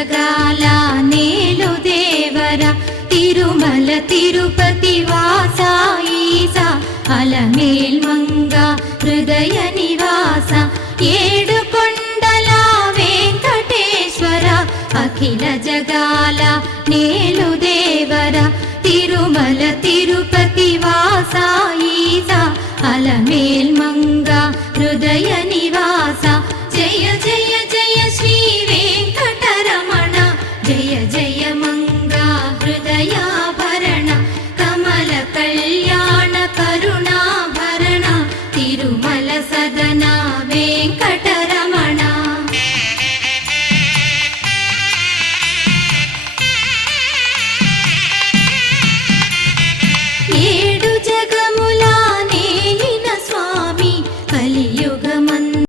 జగాల నేలు దేవర తిరుమల తిరుపతి వాస ఈసా అలమేల్ మంగ హృదయ నివాస ఏడు కొండల వెంకటేశ్వర అఖిల జగాల నేలు దేవర తిరుమల తిరుపతి వాస ఈసా అలమేల్ మంగ హృదయ నివాస